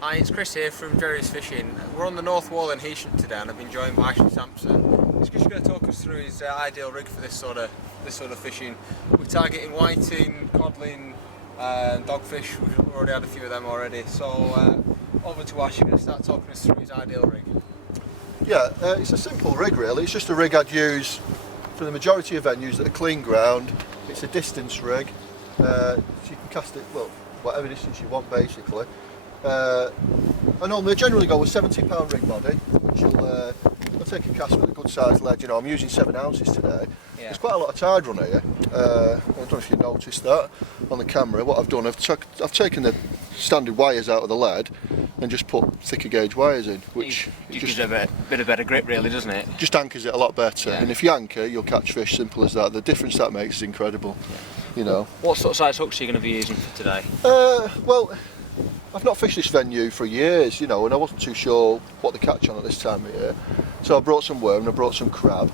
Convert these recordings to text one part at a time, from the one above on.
Hi, it's Chris here from Gerrys Fishing. We're on the North Wall in Heysham today, and I've been joined by Ashley Sampson. He's just going to talk us through his ideal rig for this sort of fishing. We're targeting whiting, codling, dogfish. We've already had a few of them already. So over to Ash. You're going to start talking us through his ideal rig. Yeah, it's a simple rig really. It's just a rig I'd use for the majority of venues that are clean ground. It's a distance rig, so you can cast it, well, whatever distance you want basically. I normally generally go with £70 rig body, which I'll take a cast with a good sized lead. You know, I'm using 7 ounces today. Yeah. There's quite a lot of tide run here. I don't know if you noticed that on the camera. What I've done, I've taken the standard wires out of the lead and just put thicker gauge wires in, which gives it a bit of better grip really, doesn't it? Just anchors it a lot better. Yeah. And if you anchor, you'll catch fish, simple as that. The difference that makes is incredible. Yeah. You know. What sort of size hooks are you going to be using for today? Well, I've not fished this venue for years, you know, and I wasn't too sure what to catch on at this time of year. So I brought some worm and I brought some crab.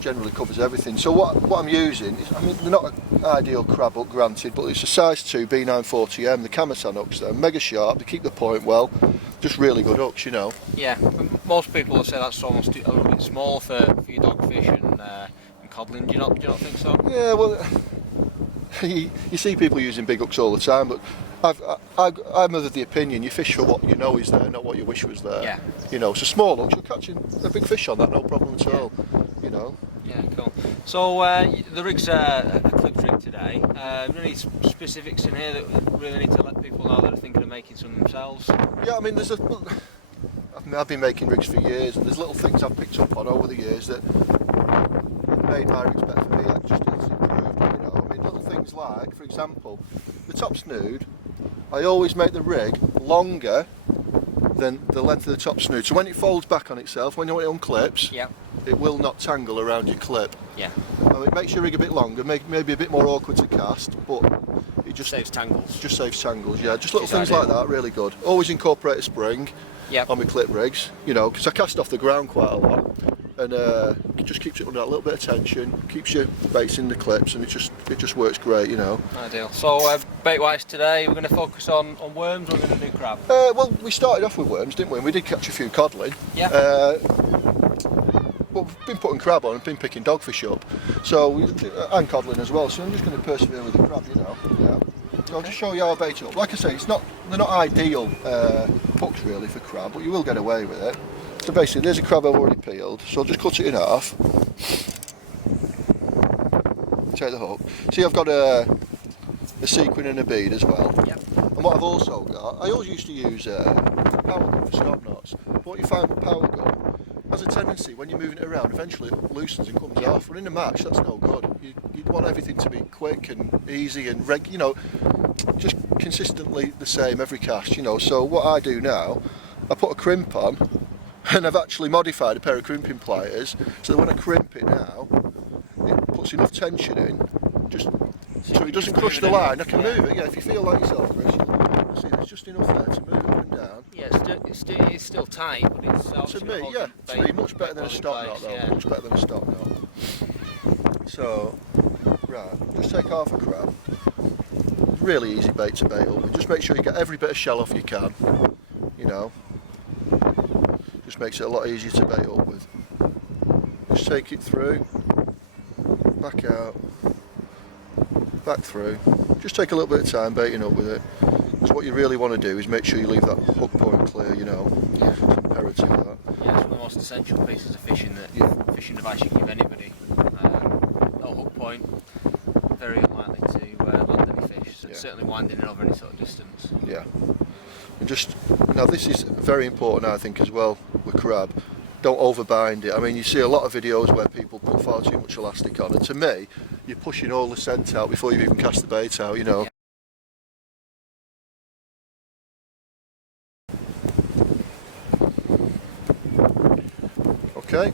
Generally covers everything. So what I'm using is, I mean, they're not an ideal crab hook, granted, but it's a size 2 B940M. The Kamasan hooks, they're mega sharp, they keep the point well, just really good hooks, you know. Yeah, most people will say that's almost a little bit small for your dogfish and codling. Do you not think so? Yeah, well, you see people using big hooks all the time, but I'm of the opinion you fish for what you know is there, not what you wish was there. Yeah. You know, so small hooks, you're catching a big fish on that, no problem at all. You know. Yeah, cool. So the rig's a clip rig today. Any specifics in here that we really need to let people know that are thinking of making some themselves? Yeah, I mean, I've been making rigs for years, and there's little things I've picked up on over the years that have made my rigs better for me. Like just it's improved. You know, I mean, little things like, for example, the top snood. I always make the rig longer than the length of the top snood. So when it folds back on itself, when it unclips, yeah, it will not tangle around your clip. Yeah. I mean, it makes your rig a bit longer, maybe a bit more awkward to cast, but it just saves tangles. Just saves tangles, yeah. Just little things like that, really good. Always incorporate a spring on my clip rigs, you know, because I cast off the ground quite a lot, and it just keeps it under a little bit of tension, keeps your baits in the clips, and it just works great, you know. Ideal. So bait wise today, we're going to focus on worms, or we're going to do crab? Well, we started off with worms, didn't we? And we did catch a few codling. Yeah. But we've been putting crab on and been picking dogfish up, and codling as well. So I'm just going to persevere with the crab, you know. Yeah. So I'll just show you how I bait it up. Like I say, they're not ideal hooks really for crab, but you will get away with it. So basically, there's a crab I've already peeled. So I'll just cut it in half. Take the hook. See, I've got a sequin and a bead as well. Yep. And what I've also got, I always used to use power gun for stop knots. But what you find with power gun has a tendency, when you're moving it around, eventually it loosens and comes off. And in a match, that's no good. You'd want everything to be quick and easy and you know, just consistently the same every cast. You know. So what I do now, I put a crimp on, and I've actually modified a pair of crimping pliers so that when I crimp it now, it puts enough tension in, just so it doesn't crush the line. I can move it, yeah, if you feel like yourself, Chris. See, there's just enough there to move it up and down. Yeah, it's still tight, but it's to me, much better than a stop knot though, yeah. Much better than a stop knot. So, right, just take half a crab. Really easy bait to bait up, and just make sure you get every bit of shell off you can, you know. Just makes it a lot easier to bait up with. Just take it through, back out, back through. Just take a little bit of time baiting up with it. Because what you really want to do is make sure you leave that hook point clear, you know. Yeah. It's imperative that. Yeah, it's one of the most essential pieces of fishing fishing device you can give anybody. No hook point, very unlikely to land any fish. So it's certainly winding it over any sort of distance. Yeah. And now this is very important, I think, as well with crab. Don't overbind it. I mean, you see a lot of videos where people put far too much elastic on, and to me, you're pushing all the scent out before you've even cast the bait out, you know. Yeah. Okay,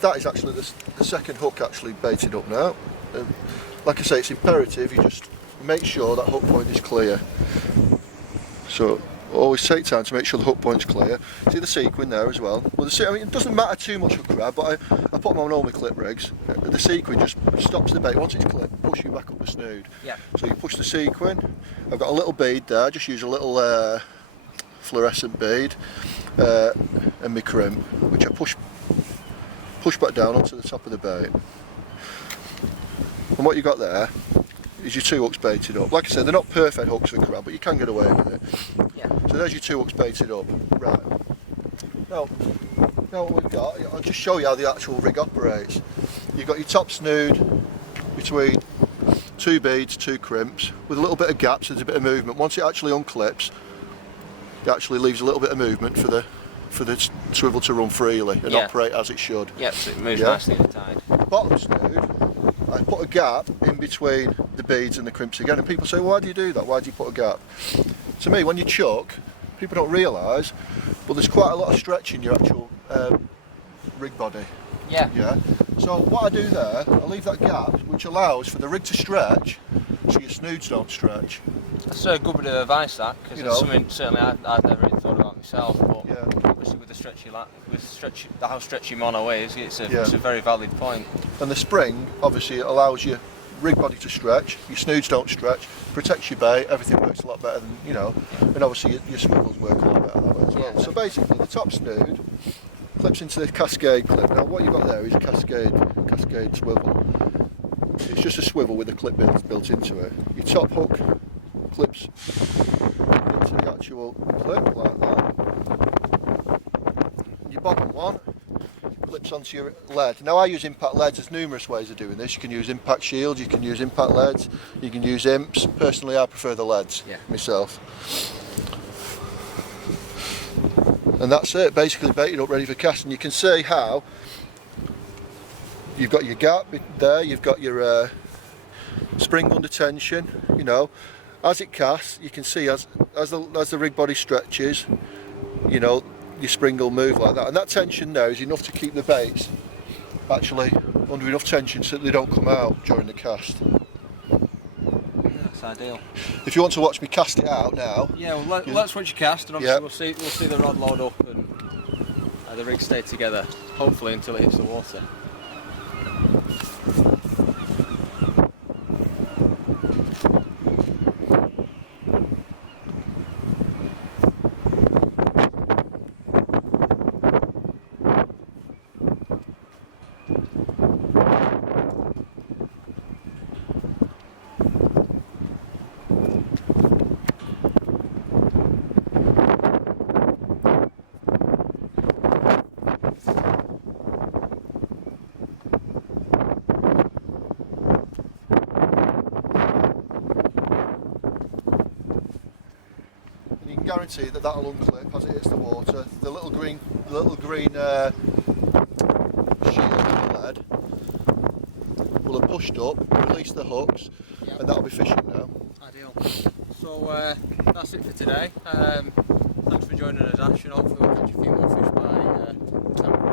that is actually the second hook actually baited up now. Like I say, it's imperative you just make sure that hook point is clear. So always take time to make sure the hook point's clear. See the sequin there as well. Well, I mean, it doesn't matter too much for crab, but I put them on all my clip rigs. The sequin just stops the bait. Once it's clipped, push you back up the snood. Yeah. So you push the sequin. I've got a little bead there. I just use a little fluorescent bead and my crimp, which I push back down onto the top of the bait. And what you got there is your 2 hooks baited up. Like I said, they're not perfect hooks for crab, but you can get away with it. Yeah. So there's your 2 hooks baited up. Right. Now what we've got, I'll just show you how the actual rig operates. You've got your top snood between 2 beads, 2 crimps, with a little bit of gap, so there's a bit of movement. Once it actually unclips, it actually leaves a little bit of movement for the swivel to run freely and operate as it should. Yeah, so it moves nicely at the tide. Bottom snood, I put a gap in between the beads and the crimps again, and people say, well, why do you do that? Why do you put a gap? To me, when you chuck, people don't realise, but there's quite a lot of stretch in your actual rig body. Yeah. Yeah. So what I do there, I leave that gap, which allows for the rig to stretch, so your snoods don't stretch. That's a good bit of advice, that, because it's something certainly I've never really thought about myself. But obviously, with the how stretchy mono is, it's a very valid point. And the spring, obviously, it allows your rig body to stretch, your snoods don't stretch, protects your bait, everything works a lot better than, and obviously your swivels work a lot better that way as well. So basically, the top snood clips into the cascade clip. Now what you've got there is a cascade swivel. It's just a swivel with a clip built into it. Your top hook clips into the actual clip like that. Your bottom one clips onto your lead. Now I use impact leads. There's numerous ways of doing this. You can use impact shields, you can use impact leads, you can use imps. Personally, I prefer the leads myself. And that's it, basically baited up, ready for casting. You can see how you've got your gap there, you've got your spring under tension. As it casts, you can see as the rig body stretches, your spring will move like that, and that tension there is enough to keep the baits actually under enough tension so that they don't come out during the cast. That's ideal. If you want to watch me cast it out now, let's watch you cast, and obviously we'll see the rod load up and the rig stay together, hopefully until it hits the water. Guarantee that'll unclip as it hits the water. The little green shield on the lead will have pushed up, release the hooks, and that'll be fishing now. Ideal. So that's it for today. Thanks for joining us, Ash, and hopefully we'll catch a few more fish by tomorrow.